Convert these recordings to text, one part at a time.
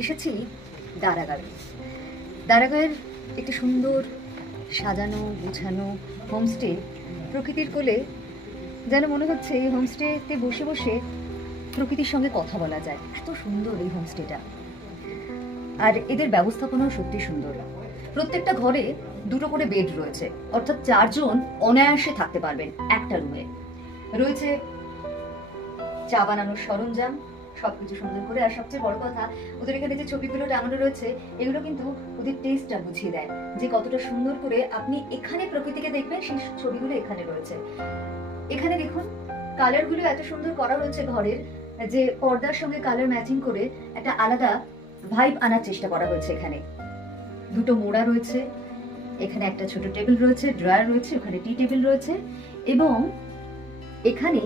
এসেছি দারাগাঁয়ে। দারাগাঁয়ের একটি সুন্দর সাজানো গুছানো হোমস্টে, প্রকৃতির কোলে। যেন মনে হচ্ছে এই হোমস্টেতে বসে বসে প্রকৃতির সঙ্গে কথা বলা যায়, এত সুন্দর এই হোমস্টেটা। আর এদের ব্যবস্থাপনাও সত্যি সুন্দর। প্রত্যেকটা ঘরে দুটো করে বেড রয়েছে, অর্থাৎ 4 জন অনায়াসে থাকতে পারবেন একটা রুমে। রয়েছে চা বানানোর সরঞ্জাম, সবকিছু সুন্দর করে। আর সবচেয়ে বড় কথা, ওদের এখানে যে ছবিগুলো টাঙানো রয়েছে এগুলো কিন্তু ওদের টেস্টটা বুঝিয়ে দেয় যে কতটা সুন্দর করে আপনি এখানে প্রকৃতিকে দেখবেন, সেই ছবিগুলো এখানে রয়েছে। এখানে দেখুন কালারগুলো এত সুন্দর করা রয়েছে ঘরের, যে পর্দার সঙ্গে কালার ম্যাচিং করে একটা আলাদা ভাইব আনার চেষ্টা করা হয়েছে। এখানে দুটো মোড়া রয়েছে, এখানে একটা ছোট টেবিল রয়েছে, ড্রয়ার রয়েছে, ওখানে টি টেবিল রয়েছে, এবং এখানে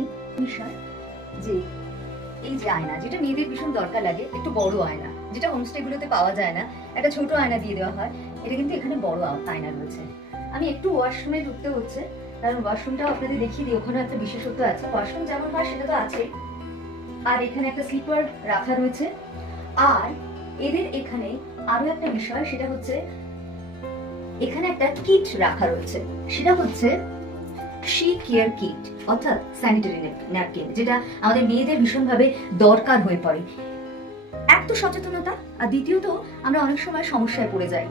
যে এই যে আয়না, যেটা মেয়েদের ভীষণ দরকার লাগে, একটু বড় আয়না, যেটা হোমস্টে গুলোতে পাওয়া যায় না, একটা ছোট আয়না দিয়ে দেওয়া হয়, এটা কিন্তু এখানে বড় আয়না রয়েছে। আমি একটু ওয়াশরুমে ঢুকতে হচ্ছে, কারণ ওয়াশরুমটাও আপনাদের দেখিয়ে দিই, ওখানে একটা বিশেষত্ব আছে। ওয়াশরুম যেমন হয় সেটা তো আছে, আর এখানে একটা স্লিপার রাখা রয়েছে। আর এদের এখানে আরো একটা বিষয়, সেটা হচ্ছে এখানে একটা কিট রাখা রয়েছে, সেটা হচ্ছে শি কেয়ার কিট, অর্থাৎ স্যানিটারি ন্যাপকিন, যেটা আমাদের মেয়েদের ভীষণভাবে দরকার হয়ে পড়ে। এক তো সচেতনতা, আর দ্বিতীয়ত আমরা অনেক সময় সমস্যায় পড়ে যাই।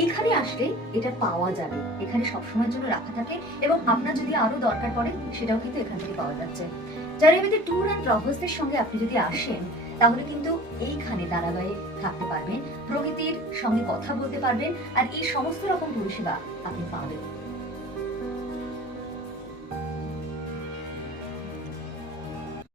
এইখানে আসলে এটা পাওয়া যাবে, এখানে সবসময়ের জন্য রাখা থাকে, এবং আপনার যদি আরো দরকার পড়ে সেটাও কিন্তু এখান থেকে পাওয়া যাচ্ছে। যারা এমনিতে ট্যুর অ্যান্ড ট্রাভেলসের সঙ্গে আপনি যদি আসেন, তাহলে কিন্তু এইখানে দারাগাঁয়ে থাকতে পারবেন, প্রকৃতির সঙ্গে কথা বলতে পারবেন, আর এই সমস্ত রকম পরিষেবা আপনি পাবেন।